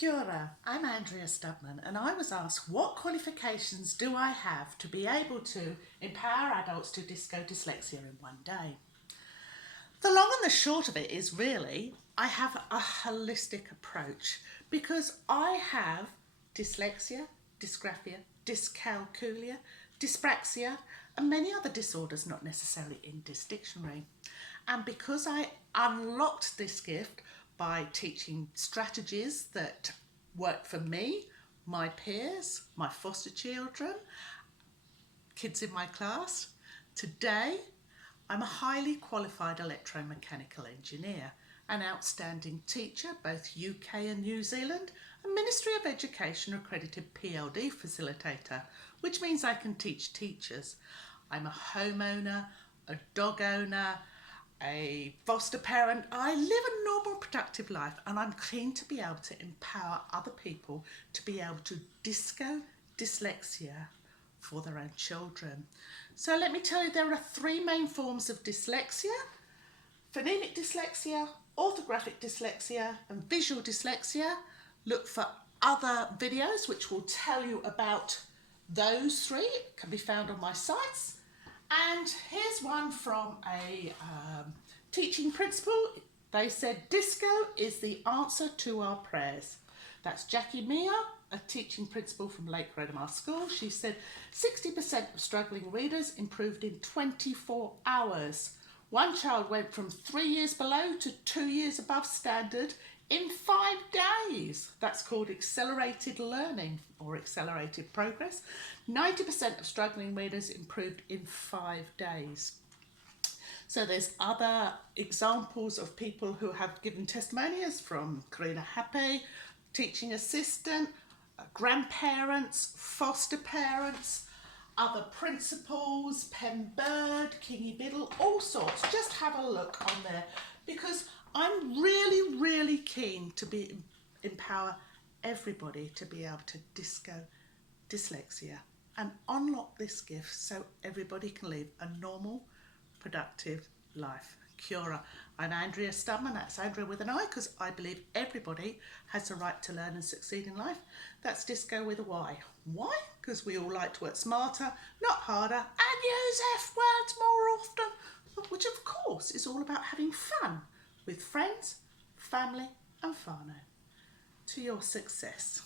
Kia ora, I'm Andrea Stubman and I was asked what qualifications do I have to be able to empower adults to disco dyslexia in one day. The long and the short of it is really I have a holistic approach because I have dyslexia, dysgraphia, dyscalculia, dyspraxia and many other disorders not necessarily in this dictionary. And because I unlocked this gift by teaching strategies that work for me, my peers, my foster children, kids in my class, today I'm a highly qualified electromechanical engineer, an outstanding teacher, both UK and New Zealand, a Ministry of Education accredited PLD facilitator, which means I can teach teachers. I'm a homeowner, a dog owner, a foster parent. I live a normal, productive life and I'm keen to be able to empower other people to be able to disco dyslexia for their own children. So let me tell you, there are three main forms of dyslexia: phonemic dyslexia, orthographic dyslexia and visual dyslexia. Look for other videos which will tell you about those three. It can be found on my sites. And here's one from a teaching principal. They said disco is the answer to our prayers. That's Jackie Mia, a teaching principal from Lake Rodamar School. She said 60% of struggling readers improved in 24 hours. One child went from 3 years below to 2 years above standard in 5 days. That's called accelerated learning or accelerated progress. 90% of struggling readers improved in 5 days. So there's other examples of people who have given testimonials from Karina Happe, teaching assistant, grandparents, foster parents, other principals, Penn Bird, Kingy Biddle, all sorts. Just have a look on there because I'm really keen to empower everybody to be able to disco dyslexia and unlock this gift so everybody can live a normal, productive life. Kia ora. I'm Andrea Stubman, that's Andrea with an I, because I believe everybody has a right to learn and succeed in life. That's disco with a Y. Why? Because we all like to work smarter, not harder, and use F words more often, which of course is all about having fun with friends, family and whānau. To your success.